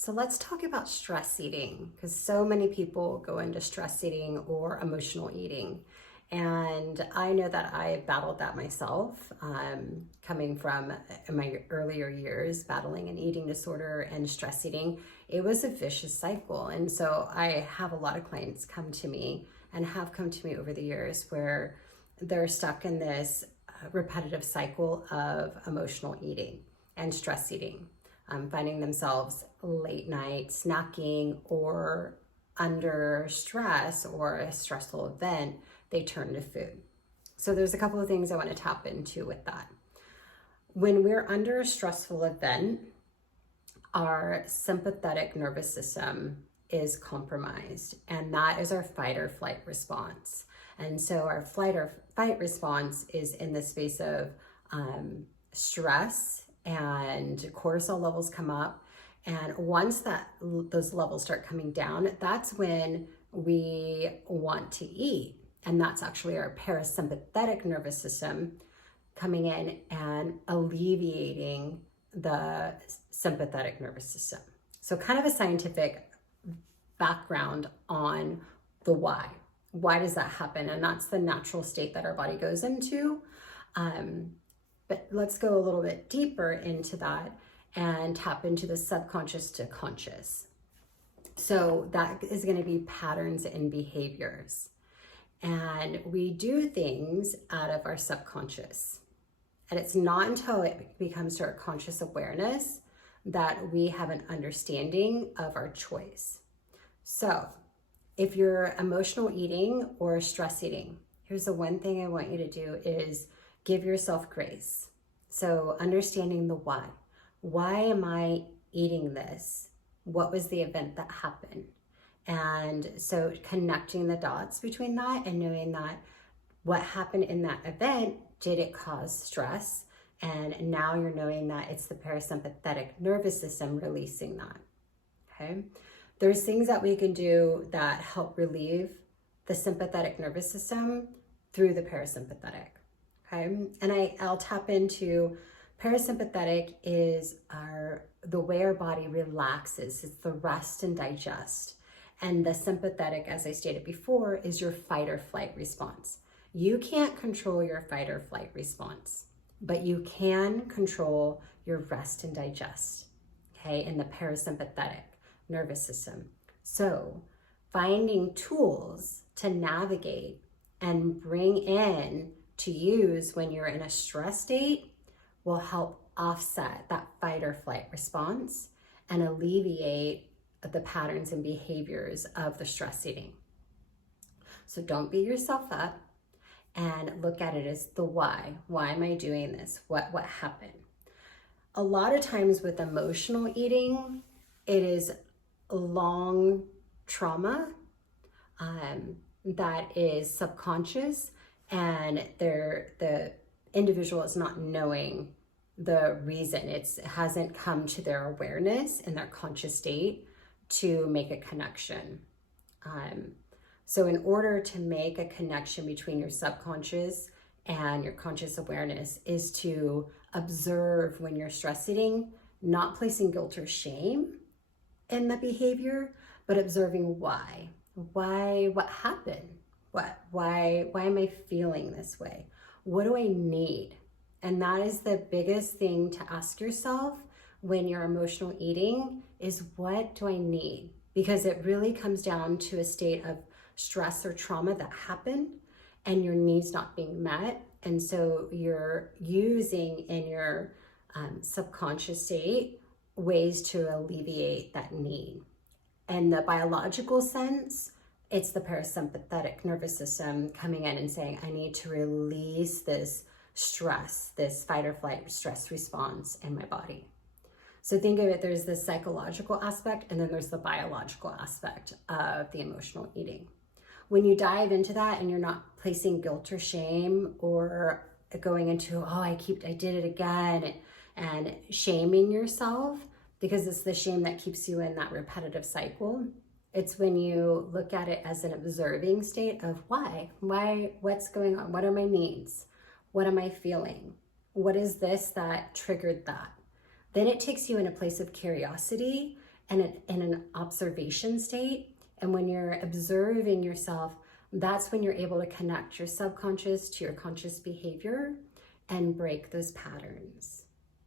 So let's talk about stress eating because so many people go into stress eating or emotional eating. And I know that I battled that myself, coming from in my earlier years, battling an eating disorder and stress eating. It was a vicious cycle. And so I have a lot of clients come to me and have come to me over the years where they're stuck in this repetitive cycle of emotional eating and stress eating, finding themselves late night snacking or under stress or a stressful event, they turn to food. So there's a couple of things I want to tap into with that. When we're under a stressful event, our sympathetic nervous system is compromised, and that is our fight or flight response. And so our flight or fight response is in the space of stress, and cortisol levels come up. And once those levels start coming down, that's when we want to eat. And that's actually our parasympathetic nervous system coming in and alleviating the sympathetic nervous system. So kind of a scientific background on the why. Why does that happen? And that's the natural state that our body goes into. But let's go a little bit deeper into that and tap into the subconscious to conscious. So that is going to be patterns and behaviors. And we do things out of our subconscious. And it's not until it becomes to our conscious awareness that we have an understanding of our choice. So if you're emotional eating or stress eating, here's the one thing I want you to do is give yourself grace. So understanding the why. Why am I eating this? What was the event that happened? And so connecting the dots between that and knowing that what happened in that event, did it cause stress? And now you're knowing that it's the parasympathetic nervous system releasing that, okay? There's things that we can do that help relieve the sympathetic nervous system through the parasympathetic, okay? And I'll tap into parasympathetic is the way our body relaxes. It's the rest and digest. And the sympathetic, as I stated before, is your fight or flight response. You can't control your fight or flight response, but you can control your rest and digest, okay, in the parasympathetic nervous system. So finding tools to navigate and bring in to use when you're in a stress state will help offset that fight or flight response and alleviate the patterns and behaviors of the stress eating. So don't beat yourself up and look at it as the why. Why am I doing this? What happened? A lot of times with emotional eating, it is long trauma that is subconscious, and the individual is not knowing the reason. It hasn't come to their awareness in their conscious state to make a connection. So in order to make a connection between your subconscious and your conscious awareness is to observe when you're stress eating, not placing guilt or shame in the behavior, but observing why. What happened? Why am I feeling this way? What do I need? And that is the biggest thing to ask yourself when you're emotional eating is, what do I need? Because it really comes down to a state of stress or trauma that happened and your needs not being met. And so you're using in your subconscious state ways to alleviate that need. In the biological sense, it's the parasympathetic nervous system coming in and saying, I need to release this stress, this fight or flight stress response in my body. So think of it, there's the psychological aspect and then there's the biological aspect of the emotional eating. When you dive into that and you're not placing guilt or shame or going into, I did it again, and shaming yourself, because it's the shame that keeps you in that repetitive cycle. It's when you look at it as an observing state of why, what's going on? What are my needs? What am I feeling? What is this that triggered that? Then it takes you in a place of curiosity in an observation state. And when you're observing yourself, that's when you're able to connect your subconscious to your conscious behavior and break those patterns.